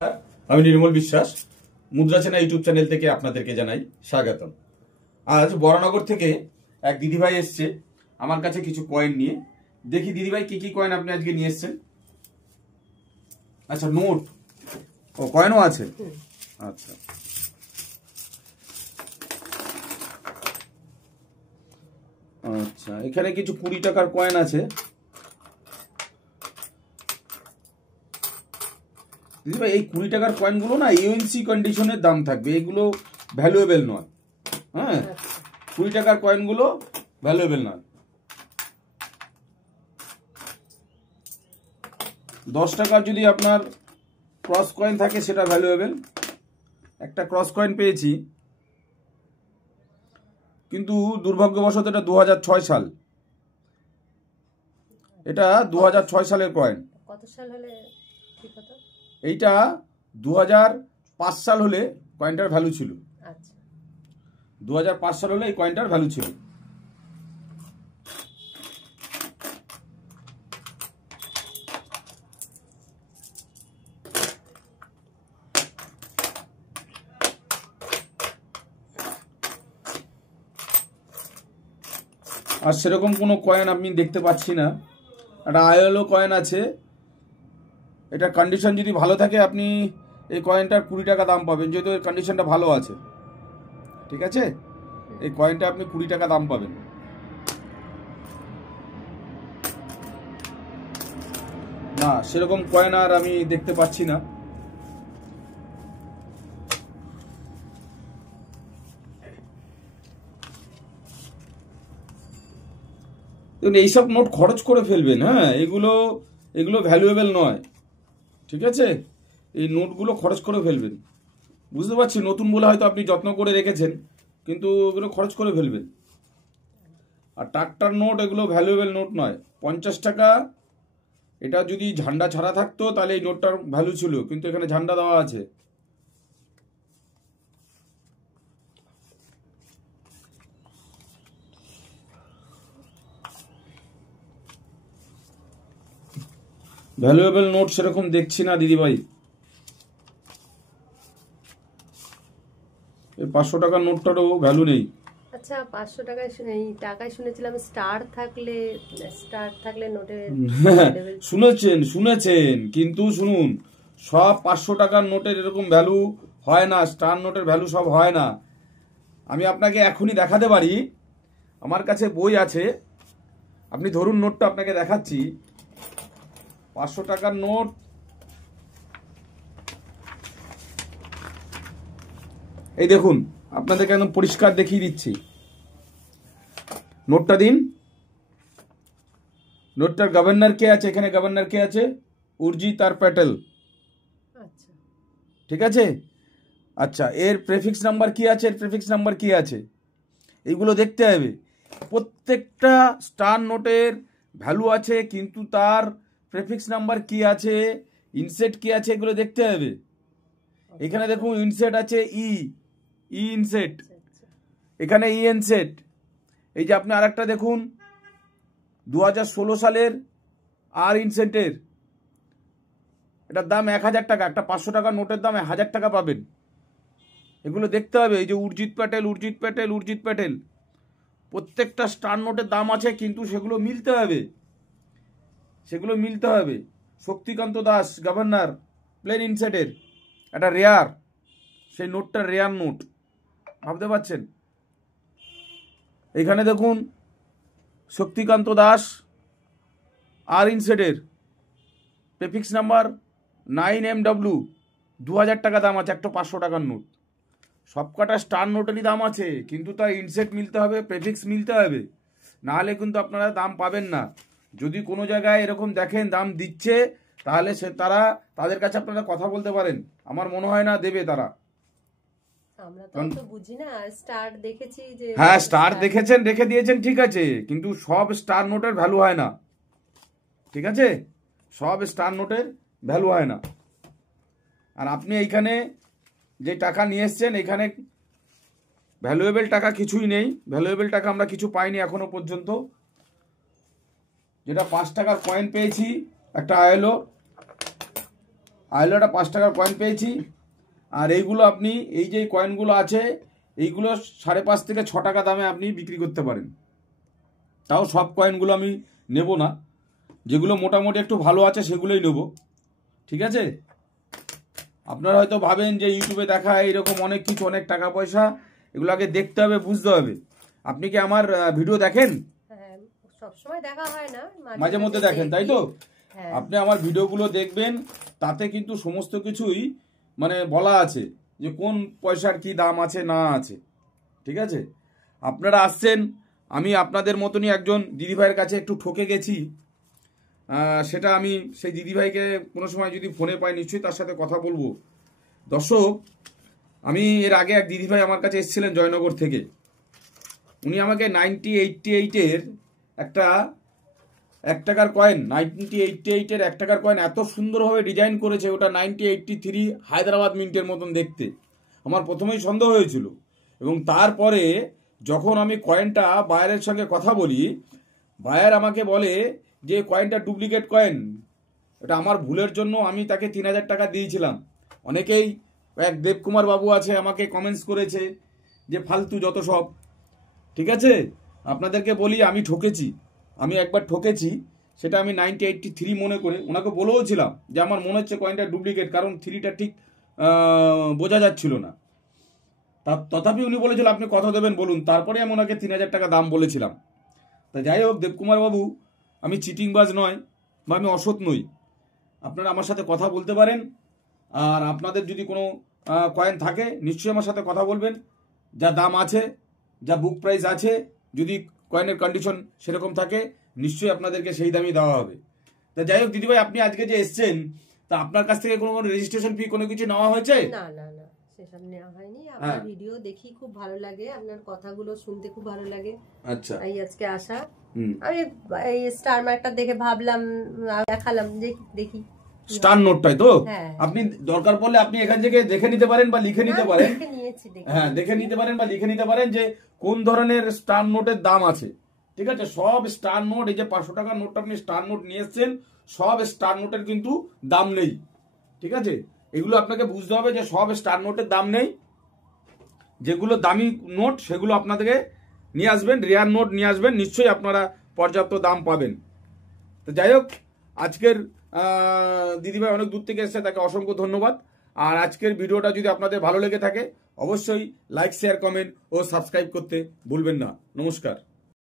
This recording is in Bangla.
আমি নির্মল বিশ্বাস মুদ্রা চেনা ইউটিউব চ্যানেল থেকে আপনাদেরকে জানাই স্বাগতম। আজ বরানগর থেকে এক দিদিভাই এসছে আমার কাছে কিছু কয়েন নিয়ে। দেখি দিদিভাই কি কি কয়েন আপনি আজকে নিয়ে এসছেন। আচ্ছা, নোট ও কয়েনও আছে। আচ্ছা আচ্ছা, এখানে কিছু 20 টাকার কয়েন আছে। দিদিভাই এই 20 টাকার কয়েনগুলো না ইউএনসি কন্ডিশনের দাম থাকবে, এগুলো ভ্যালুয়েবল নয়। হ্যাঁ, 20 টাকার কয়েনগুলো ভ্যালুয়েবল নয়। 10 টাকার যদি আপনার ক্রস কয়েন থাকে সেটা ভ্যালুয়েবল। একটা ক্রস কয়েন পেয়েছি, কিন্তু দুর্ভাগ্যবশত এটা 2006 সাল। এটা 2006 সালের কয়েন। কত সাল হলে ঠিক হতো? এইটা 2005 সাল হলে কয়েনটার ভ্যালু ছিল। আচ্ছা, 2005 সাল হলে এই কয়েনটার ভ্যালু ছিল। আর সেরকম কোনো কয়েন আমি দেখতে পাচ্ছি না। একটা আইএলও কয়েন আছে, এটা কন্ডিশন যদি ভালো থাকে আপনি এই কয়েনটার 20 টাকা দাম পাবেন, যেহেতু এর কন্ডিশনটা ভালো আছে। ঠিক আছে, এই কয়েনটা আপনি 20 টাকা দাম পাবেন। না, সেরকম কয়েন আর আমি দেখতে পাচ্ছি না। এইসব নোট খরচ করে ফেলবেন। হ্যাঁ, এগুলো ভ্যালুয়েবল নয়। ঠিক আছে, এই নোটগুলো খরচ করে ফেলবেন। বুঝতে পারছি নতুন বলে হয়তো আপনি যত্ন করে রেখেছেন, কিন্তু এগুলো খরচ করে ফেলবেন। আর টাকার নোট এগুলো ভ্যালুয়েবল নোট নয়। 50 টাকা এটা যদি ঝান্ডা ছাড়া থাকতো তাহলে এই নোটটার ভ্যালু ছিল, কিন্তু এখানে ঝান্ডা দেওয়া আছে। ভ্যালুয়েবল নোট সেরকম দেখছি না দিদিভাই। এই 500 টাকার নোটটারও ভ্যালু নেই। আচ্ছা, 500 টাকায় এই টাকায় শুনেছিলাম স্টার থাকলে নোটে শুনেছেন, কিন্তু শুনুন, সব 500 টাকার নোটের এরকম ভ্যালু হয় না। স্টার নোটের ভ্যালু সব হয় না। আমি আপনাকে এখনই দেখাতে পারি, আমার কাছে বই আছে। আপনি ধরুন নোটটা আপনাকে দেখাচ্ছি। 500 টাকার নোট, এই দেখুন, আপনাদেরকে একদম পরিষ্কার দেখিয়ে দিচ্ছি। নোটটা দিন। নোটটার গভর্নর কে আছে? এখানে গভর্নর কে আছে? উর্জিত আর প্যাটেল। আচ্ছা, ঠিক আছে। আচ্ছা, এর প্রেফিক্স নাম্বার কি আছে? এর প্রেফিক্স নাম্বার কি আছে? এইগুলো দেখতে হবে। প্রত্যেকটা স্টার নোটের ভ্যালু আছে, কিন্তু তার প্রেফিক্স নাম্বার কি আছে, ইনসেট কি আছে, এগুলো দেখতে হবে। এখানে দেখুন ইনসেট আছে ই ইনসেট, এখানে ই ইনসেট। এই যে আপনি আরেকটা দেখুন 2016 সালের আর ইনসেটের, এটার দাম 1000 টাকা। একটা 500 টাকার নোটের দাম 1000 টাকা পাবেন। এগুলো দেখতে হবে। এই যে উর্জিত প্যাটেল, প্রত্যেকটা স্টার নোটের দাম আছে, কিন্তু সেগুলো মিলতে হবে। শক্তিকান্ত দাস গভর্নর প্লেন ইনসেটের, একটা রেয়ার, সেই নোটটা রেয়ার নোট, ভাবতে পারছেন? এখানে দেখুন শক্তিকান্ত দাস আর ইনসেটের প্রেফিক্স নাম্বার 9MW, 2000 টাকা দাম আছে একটা 500 টাকার নোট। সবকটা স্টার নোটেরই দাম আছে, কিন্তু তার ইনসেট মিলতে হবে, প্রেফিক্স মিলতে হবে, নাহলে কিন্তু আপনারা দাম পাবেন না। যদি কোনো জায়গায় এরকম দেখেন দাম দিচ্ছে, তাহলে তাদের কাছে আপনারা কথা বলতে পারেন। আমার মনে হয় না দেবে তারা। আমরা তো বুঝি না। স্টার দেখেছি যে, হ্যাঁ, স্টার দেখেছেন, রেখে দিয়েছেন, ঠিক আছে, কিন্তু সব স্টার নোটের ভ্যালু হয় না। ঠিক আছে, সব স্টার নোটের ভ্যালু হয় না। আর আপনি এইখানে যে টাকা নিয়ে এসছেন, এখানে ভ্যালুয়েবল টাকা কিছুই নেই। ভ্যালুয়েবল টাকা আমরা কিছু পাইনি এখনো পর্যন্ত। যেটা 5 টাকার কয়েন পেয়েছি, একটা আইএলও, আইলোটা 5 টাকার কয়েন পেয়েছি। আর এইগুলো আপনি এই যে কয়েনগুলো আছে এইগুলো 5.5 থেকে 6 টাকা দামে আপনি বিক্রি করতে পারেন। তাও সব কয়েনগুলো আমি নেব না, যেগুলো মোটামুটি একটু ভালো আছে সেগুলোই নেব, ঠিক আছে? আপনারা হয়তো ভাবেন যে ইউটিউবে দেখা এরকম অনেক কিছু, অনেক টাকা পয়সা, এগুলো আগে দেখতে হবে, বুঝতে হবে। আপনি কি আমার ভিডিও দেখেন? সবসময় দেখা হয় না, মাঝে মধ্যে দেখেন, তাই তো? আপনি আমার ভিডিওগুলো দেখবেন, তাতে কিন্তু সমস্ত কিছুই মানে বলা আছে যে কোন পয়সার কি দাম আছে না আছে, ঠিক আছে? আপনারা আসছেন, আমি আপনাদের মতনই একজন দিদিভাইয়ের কাছে একটু ঠকে গেছি, সেটা আমি সেই দিদিভাইকে কোনো সময় যদি ফোনে পাই নিশ্চয়ই তার সাথে কথা বলবো। দর্শক, আমি এর আগে এক দিদিভাই আমার কাছে এসেছিলেন জয়নগর থেকে। উনি আমাকে 1988-এর একটা 1 টাকার কয়েন, 1988-এর 1 টাকার কয়েন এত সুন্দরভাবে ডিজাইন করেছে, ওটা 1983 হায়দ্রাবাদ মিন্টের মতন দেখতে। আমার প্রথমেই সন্দেহ হয়েছিল, এবং তারপরে যখন আমি কয়েনটা বায়ারের সঙ্গে কথা বলি, বায়ার আমাকে বলে যে কয়েনটা ডুপ্লিকেট কয়েন, এটা আমার ভুলের জন্য আমি তাকে 3000 টাকা দিয়েছিলাম। অনেকেই, এক দেবকুমার বাবু আছে, আমাকে কমেন্টস করেছে যে ফালতু যত সব, ঠিক আছে? আপনাদেরকে বলি আমি ঠকেছি, আমি একবার ঠকেছি, সেটা আমি 1983 মনে করে ওনাকে বলেও ছিলাম যে আমার মনে হচ্ছে কয়েনটা ডুপ্লিকেট, কারণ 3টা ঠিক বোঝা যাচ্ছিল না। তথাপি উনি বলেছিল আপনি কত দেবেন বলুন, তারপরে আমি ওনাকে 3000 টাকা দাম বলেছিলাম। তা যাই হোক, দেবকুমার বাবু, আমি চিটিংবাজ নয় বা আমি অসৎ নই, আপনারা আমার সাথে কথা বলতে পারেন। আর আপনাদের যদি কোনো কয়েন থাকে নিশ্চয়ই আমার সাথে কথা বলবেন, যা দাম আছে, যা বুক প্রাইস আছে, যদি কয়েনের কন্ডিশন সেরকম থাকে নিশ্চয়ই আপনাদেরকে সেই দামই দেওয়া হবে। তা যাই হোক দিদিভাই, আপনি আজকে যে এসছেন, তা আপনার কাছ থেকে কোনো রেজিস্ট্রেশন ফি কোনো কিছু নেওয়া হয়েছে? না না না, সেসব নেওয়া হয়নি। আপনার ভিডিও দেখি খুব ভালো লাগে, আপনার কথাগুলো শুনতে খুব ভালো লাগে। আচ্ছা, এই আজকে আসা। আমি এই স্টার মার্কটা দেখে ভাবলাম, দেখালাম, দেখি স্টার নোটটাই তো। আপনি দরকার পড়লে আপনি এখান থেকে দেখে নিতে পারেন বা লিখে নিতে পারেন। হ্যাঁ, দেখে নিতে পারেন বা লিখে নিতে পারেন যে কোন ধরনের স্টার নোটের দাম আছে, ঠিক আছে? সব স্টার নোট, এই যে 500 টাকার নোটটা আপনি স্টার নোট নিয়ে এসছেন, সব স্টার নোটের কিন্তু দাম নেই, ঠিক আছে? এগুলো আপনাকে বুঝতে হবে যে সব স্টার নোটের দাম নেই। যেগুলো দামি নোট সেগুলো আপনাদেরকে নিয়ে আসবেন, রেয়ার নোট নিয়ে আসবেন, নিশ্চয়ই আপনারা পর্যাপ্ত দাম পাবেন। তো যাই হোক, আজকের দিদিভাই অনেক দূর থেকে এসেছে, তাকে অসংখ্য ধন্যবাদ। আর আজকের ভিডিওটা যদি আপনাদের ভালো লেগে থাকে অবশ্যই লাইক, শেয়ার, কমেন্ট ও সাবস্ক্রাইব করতে ভুলবেন না। নমস্কার।